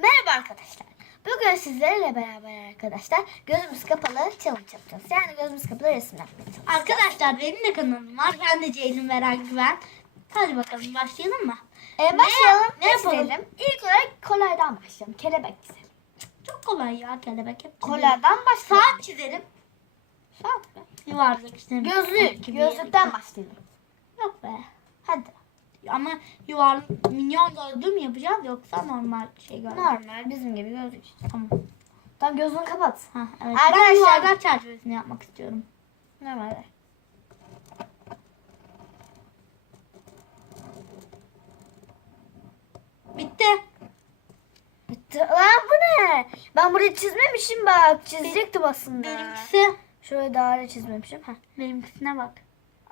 Merhaba arkadaşlar. Bugün sizlerle beraber arkadaşlar gözümüz kapalı challenge yapacağız. Yani gözümüz kapalı resim yapmaya çalışacağız. Arkadaşlar benim de kanalım var. Ben de Ceylin Merak Güven. Hadi bakalım başlayalım mı? Başlayalım. Ne yapalım? Çizelim. İlk olarak kolaydan başlayalım. Kelebek çizelim. Çok kolay ya, kelebek hep çizelim. Kolaydan başlayalım. Saat çizelim. Saat mi? Yuvarlak işte. Gözlük. Gözlükten başlayalım. Yok be. Hadi. Ama yuvarlak minyon gözlüğü mü yapacağız yoksa normal şey gözlüğü? Normal bizim gibi gözlük işte. Tamam. Tamam gözünü kapat. Ha, evet. Arkadaşlar- Ben yuvarlak çerçevesini yapmak istiyorum. Normal. Bitti. Bitti. Lan bu ne? Ben burayı çizmemişim bak. Çizecektim aslında. Benimkisi. Şurayı daire çizmemişim. Heh. Benimkisine bak.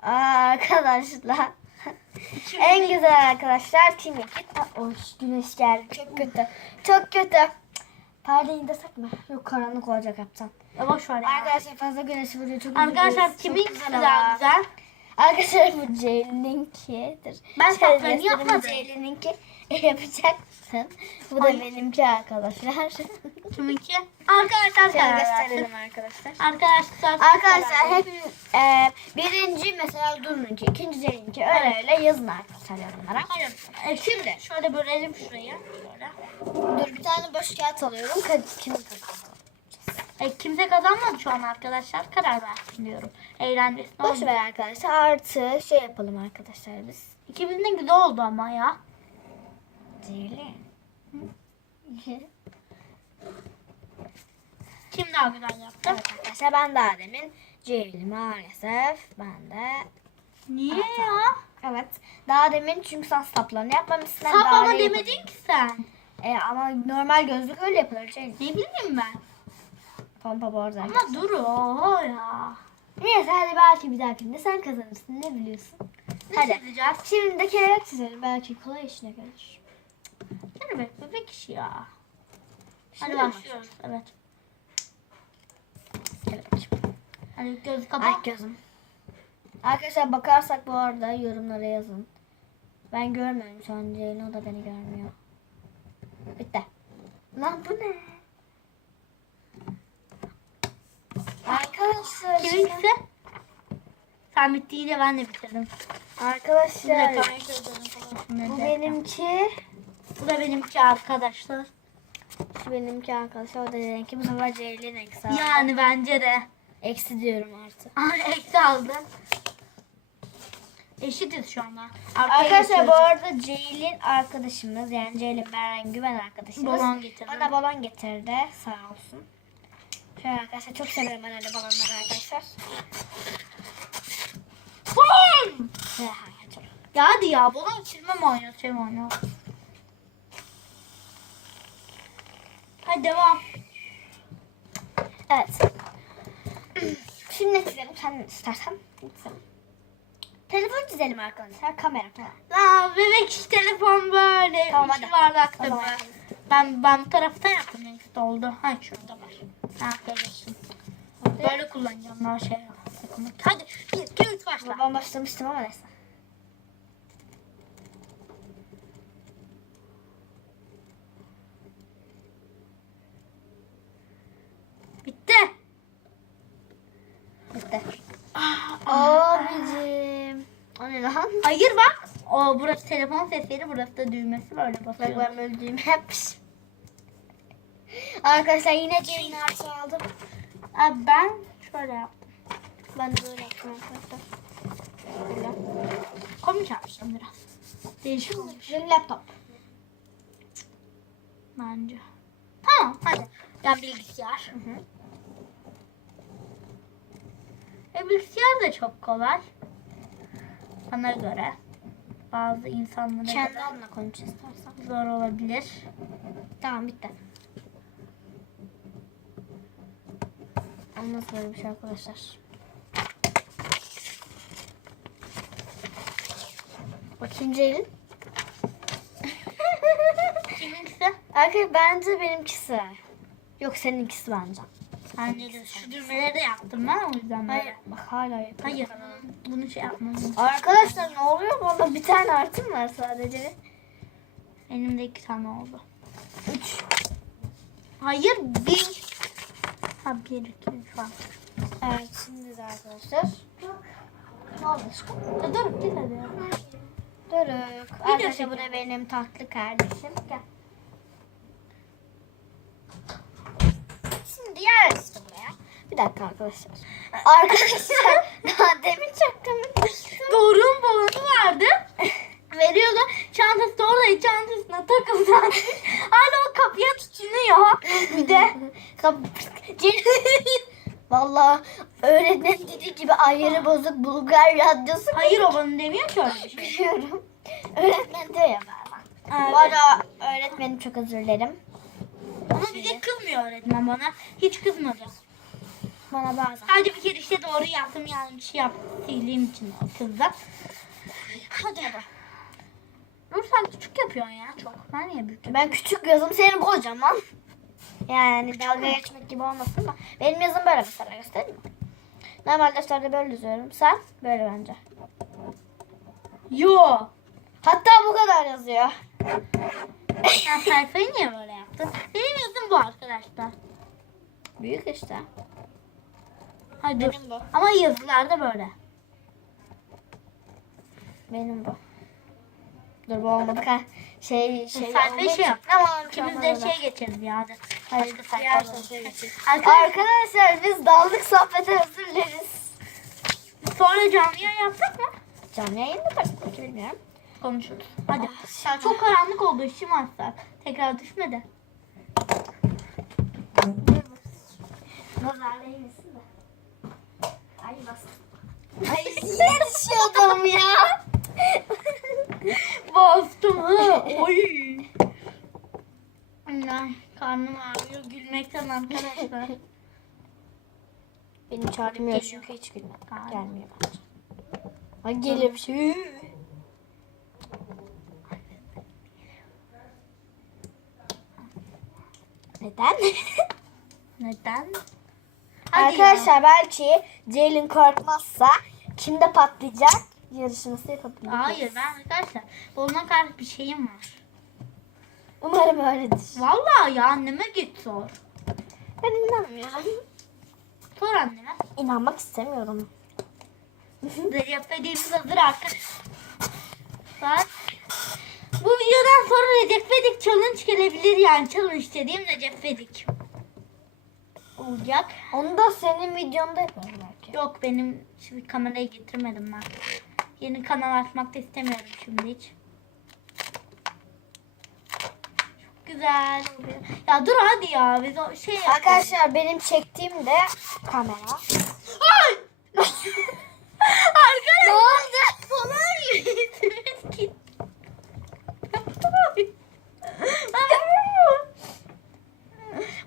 Arkadaşlar. En güzel arkadaşlar Team Yakit. Oy güneş geldi. Çok kötü. Çok kötü. Perdeyi indirsek mi? Yok karanlık olacak yapacağım. Ya boş ver ya. Arkadaşlar fazla güneş vuruyor. Çok Arkadaşlar üzülüyoruz. kimin Çok daha güzel? Arkadaşlar bu Ceylin'inkidir. Ben Şöyle saplarını göstereyim, yapmadım. Ceylin'inki yapacaksın. Bu da Ay. benimki arkadaşlar. Kiminki? Arkadaşlar Şöyle karar versin. gösterelim arkadaşlar. Arkadaşlar Hep birinci mesela Duru'nunki, ikinci Ceylin'inki öyle öyle yazın arkadaşlar yorumlara. hayır. Şimdi şöyle bölelim şurayı. Şöyle. Dur bir tane boş kağıt alıyorum. Kimin kazandı? Kimse kazanmadı şu an arkadaşlar. Karar versin diyorum. Eğlencesine Boş oldu. ver arkadaşlar. Artı şey yapalım arkadaşlar biz. İkimizin de güzel oldu ama ya. Ceylin. Kim daha güzel yaptı? Evet arkadaşlar ben daha demin Ceylin maalesef. Ben de Niye Evet, ya? evet. Daha demin çünkü sen saplarını yapmamışsın. Sen bana demedin ki sen. Ama normal gözlük öyle yapılır Ceylin. Ne bileyim ben. Pompa borza. Ama dur o ya. Neyse hadi belki bir dahakinde sen kazanırsın. Ne biliyorsun? Ne Hadi. çizeceğiz? Şimdi de kelebek çizelim. Belki kolay işine gelir. Kelebek bebek işi ya. Hadi Şimdi mi başlıyoruz. Evet. Kelebek. Hadi göz Ay kapat. gözüm. Arkadaşlar bakarsak bu arada yorumlara yazın. Ben görmüyorum şu an Ceylin, o da beni görmüyor. Bitti. Lan bu ne? Arkadaşlar. Kiminkisi? Sen bittiğiyle ben de bitirdim. Arkadaşlar. Bu Bu benimki. Bu da benimki arkadaşlar. Şu benimki arkadaşlar. O da benimki. Bu sefer Ceylin eksi aldı. Yani bence de. Eksi diyorum artık. Eksi aldı. Eşitiz şu anda. Arkadaşlar bu arada Ceylin arkadaşımız, yani Ceylin Merak Güven arkadaşımız Balon getirdi. bana balon getirdi, sağ olsun. Şöyle arkadaşlar çok severim ben öyle balonları arkadaşlar. Balon! Hayır. Ya hadi ya balon çizme mi oynuyor? Şey mi oynuyor? Hadi devam. Evet. Şimdi ne çizelim? Sen istersen çizelim. Telefon çizelim arkadaşlar, kamera falan. La bebek iş telefon böyle. Tamam, Üç hadi. yuvarlak O tabii. zaman. Ben bu taraftan yaptım. Hangisi oldu? Ha şurada var. Ha görüyorsun. Böyle kullanacağım daha şey. Hadi 1, 2, 3 başla. Ben başlamıştım ama neyse. Bitti. Bitti. Abicim. O ne lan? Hayır bak. O burası telefon sesleri, burası da düğmesi böyle Bak basıyor. ben böyle düğme yapmışım. Arkadaşlar yine Ceylin artı aldım. Abi ben şöyle yaptım. Ben de böyle yaptım arkadaşlar. Böyle. Komik yapmışım biraz. Değişik olmuş Şimdi laptop. bence. Tamam hadi. Ya bilgisayar. Bilgisayar da çok kolay. Bana göre. Bazı insanlara Kendi göre adına konuş istersen. zor olabilir. Tamam bitti. Olmaz böyle bir şey arkadaşlar. Bakayım Ceylin. Kiminkisi? Arkadaşlar bence benimkisi. Yok seninkisi bence. Bence de şu düğmeleri de yaptım ben o yüzden böyle. Hayır bak hala yapıyorum. Hayır. Bunu şey yapmadım. Arkadaşlar ne oluyor? Valla bir tane artım var sadece. Elimde 2 tane oldu. 3. Hayır bir. Ha 1, 2, 3 var. Evet şimdi de arkadaşlar. Ne oldu? Dur git hadi. Doruk. Arkadaşlar bu da benim tatlı kardeşim. Gel. Şimdi yer işte buraya. Bir dakika arkadaşlar. Arkadaşlar daha demin çaktım. Doğru'nun balonu vardı. Veriyordu. Çantası da orada çantasına takıldı. Hala o kapıya tutunuyor. Bir de Vallahi öğretmen dediği gibi ayarı bozuk Bulgar radyosu. hayır o bana demiyor ki öyle bir şey. Biliyorum. Öğretmen diyor ya bazen. Evet. Bu arada öğretmenim çok özür dilerim. Ama bize kızmıyor öğretmen bana. Hiç kızmadı. Bana bazen. Sadece bir kere işte doğru yaptım yanlış yaptım. Sildiğim için o kızdı. Hadi hadi. Dur sen küçük yapıyorsun ya çok. Ben niye büyük yapıyorum? Ben küçük yazım senin kocaman. Yani dalga geçmek gibi olmasın da. Benim yazım böyle mesela göstereyim mi? Normal defterde böyle yazıyorum. Sen böyle bence. Yo. Hatta bu kadar yazıyor. Sen sayfayı niye böyle yaptın? Benim yazım bu arkadaşlar. Büyük işte. Hadi dur. Benim bu. Ama yazılarda böyle. Benim bu. Dur bu olmadı. Şey Sayfayı şey yap. Tamam. İkimiz de şey geçeriz ya hadi. Hayır, Başka diğer sayfa sayfaya alalım. geçelim. Arkadaşlar Arkadaşlar biz daldık sohbete özür dileriz. sonra canlı yayın yapsak mı? Canlı yayın yaparız belki bilmiyorum. Konuşuruz. Hadi. Ya çok karanlık oldu işim açsak. Tekrar düşmedi. Nazar değmesin de. Ay bastım. Ay yine düşüyordum ya. Bastım ha. Oy. Ay, karnım ağrıyor gülmekten arkadaşlar. Benim çağırmıyor çünkü hiç gülmem. Gelmiyor bence. Ay gelir bir şey. Neden? Neden? Hadi Arkadaşlar belki Ceylin korkmazsa kimde patlayacak yarışması yapabiliriz. Hayır ben arkadaşlar bununla karşı bir şeyim var. Umarım öyledir. Vallahi ya anneme git sor. Ben inanmıyorum. Sor anneme. İnanmak istemiyorum. Recep Vedik'imiz hazır arkadaşlar. Bu videodan sonra Recep Vedik challenge gelebilir yani. Challenge dediğim Recep Vedik olacak. Onu da senin videonda yaparım belki. Yok benim şimdi kamerayı getirmedim ben. Yeni kanal açmak da istemiyorum şimdi hiç. Çok güzel oluyor. Ya dur hadi ya biz o şey yapalım. Arkadaşlar benim çektiğim de kamera. Ay! Arkadaşlar. Ne oldu? Falan yüzümüz gitti.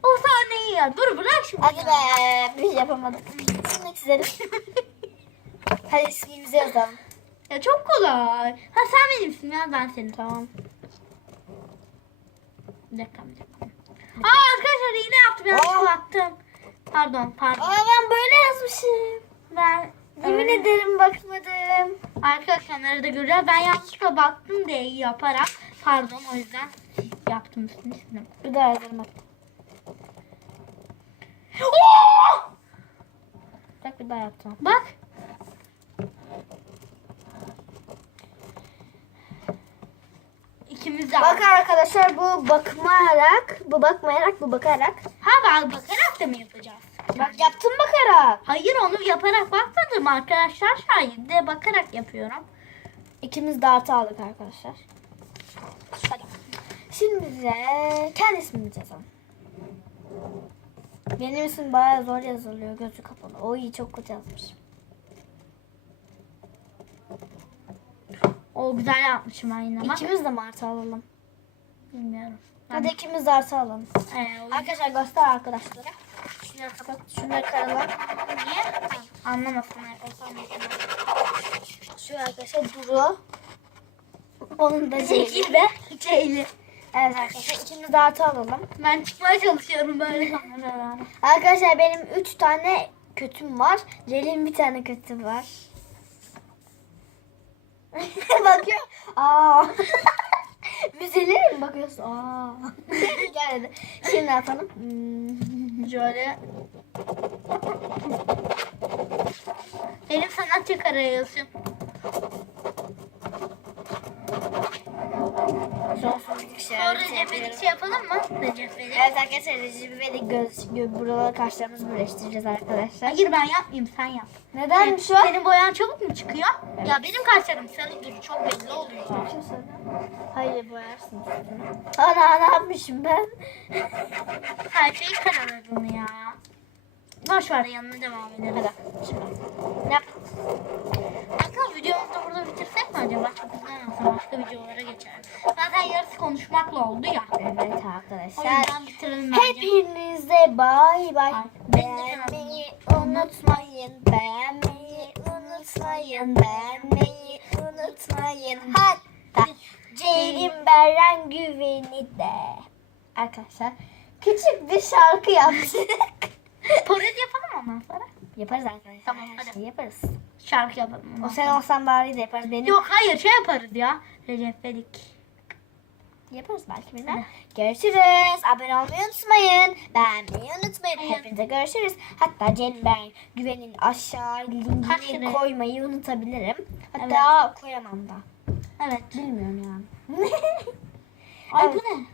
O sahneyi ya. Dur bırak şimdi. Hadi be biz yapamadık. Şimdi çizelim. Hadi ismimizi yazalım. Ya çok kolay. Ha sen benimsin ya ben senin. Tamam. Bir dakika. Aa arkadaşlar yine yaptım yanlış baktım. Pardon. Aa ben böyle yazmışım. Ben Yemin ederim bakmadım. arkadaşlar nerede göreceğiz? Ben yanlışlıkla baktım diye yaparak. Pardon o yüzden yaptım üstüne sildim. Bir daha yazalım bak. Bak bir daha yaptım. Bak. İkimiz de Bak arkadaşlar bu bakmayarak, bu bakmayarak, bu bakarak. Ha ben bakarak da mı yapacağız? Bak yaptım bakarak. Hayır onu yaparak bakmadım arkadaşlar. Hayır de bakarak yapıyorum. İkimiz de artı aldık arkadaşlar. Hadi. Şimdi bize kendi ismimizi yazalım. Benim isim bayağı zor yazılıyor. Gözü kapalı. Oy çok kötü yazmışım. O güzel yapmışım aynı ama. İkimiz de mi artı alalım? Bilmiyorum. Hadi ikimiz de artı alalım. O- Arkadaşlar göster arkadaşlara. Şunları kapat. Şunları karala. Niye? Anlamasınlar. O zaman Şu arkadaşlar Duru. Onun da Ceylin. Çekil be. Çekil. Evet arkadaşlar ikimiz de artı alalım. Ben çıkmaya çalışıyorum böyle kameralara. Arkadaşlar benim 3 tane kötüm var. Celil'in bir tane kötü var. Bakıyor. Aa. Müzelere mi bakıyorsun? Aa. Gel hadi. Şimdi ne yapalım? Şöyle. Benim sanatçı karayolsun. Sonsuzluk Sonra Recep İvedik şey yapalım mı? Recep İvedik. Evet arkadaşlar Recep İvedik buraları kaşlarımızı birleştireceğiz arkadaşlar. Hayır ben yapmayayım sen yap. Neden şu an? Senin boyan çabuk mu çıkıyor? Ya benim kaşlarım sarı çok belli oluyor. Hayır boyarsın üstüne. Ana ne yapmışım ben? Her şeyi karaladım ya. Boş ver yanına devam edelim. Hadi şimdi. Yap. Bakalım videomuzu da burada bitirsek mi acaba? Çok uzun olsa başka videolara geçelim. Zaten yarısı konuşmakla oldu ya. Evet O arkadaşlar. yüzden bitirelim bence. Hepinize bay bay. Benim de Beğenmeyi unutmayın. Beğenmeyi unutmayın. Beğenmeyi unutmayın. Hatta Ceylin Beren Güven'i de. Arkadaşlar küçük bir şarkı yaptık. Parodi yapalım ondan sonra. Yaparız arkadaşlar. Tamam, Her hadi. şeyi yaparız. Şarkı yapalım. ondan O sen sonra. olsan bari de yaparız. Benim Yok hayır şey yaparız ya. Recep İvedik. yaparız belki bilmem. Görüşürüz. Abone olmayı unutmayın. Beğenmeyi unutmayın. Hepinize görüşürüz. Hatta Ceylin Beren Güven'in aşağı Kaç linkini lira? koymayı unutabilirim. Hatta koyamam da. Evet. Bilmiyorum yani. Ay bu ne?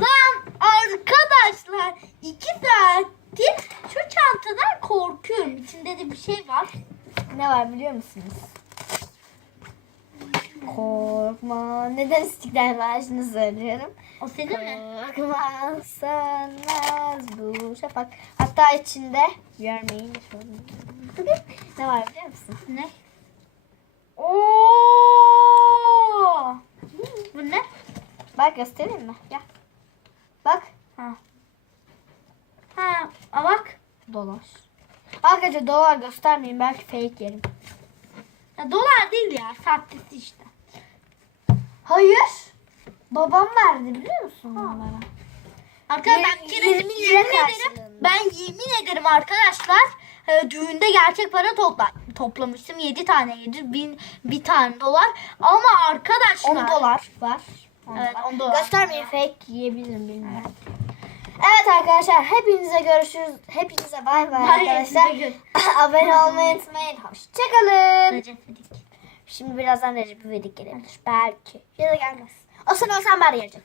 Lan arkadaşlar 2 saattir şu çantadan korkuyorum. İçinde de bir şey var. Ne var biliyor musunuz? Korkma. Neden İstiklal Marşı'nı söylüyorum? O senin mi? Korkma sönmez bu şafak. Hatta içinde görmeyin. Ne var biliyor musun? Ne? Oo! Bu ne? Bak göstereyim mi? Gel. Bak. Ha. Ha, a bak. Dolar. Arkadaşlar dolar göstermeyin. Belki fake yerim. Ya dolar değil ya, sahtesi işte. Hayır. Babam verdi biliyor musun onlara? Arkadaşlar ben bir kere 20 lira yemin ederim, karşılığında. ben yemin ederim arkadaşlar düğünde gerçek para toplamıştım. 7 tane 1 tane dolar. Ama arkadaşlar 10 dolar var. Evet, 10 dolar. Göstermeyin fake yiyebilirim bilmiyorum. Evet arkadaşlar hepinize görüşürüz. Hepinize bay bay Bay, arkadaşlar. hepinize Abone olmayı unutmayın. Hoşçakalın. Recep İvedik. Şimdi birazdan Recep İvedik gelebilir. Belki. Ya da gelmez. O sen olsan bari gelecek.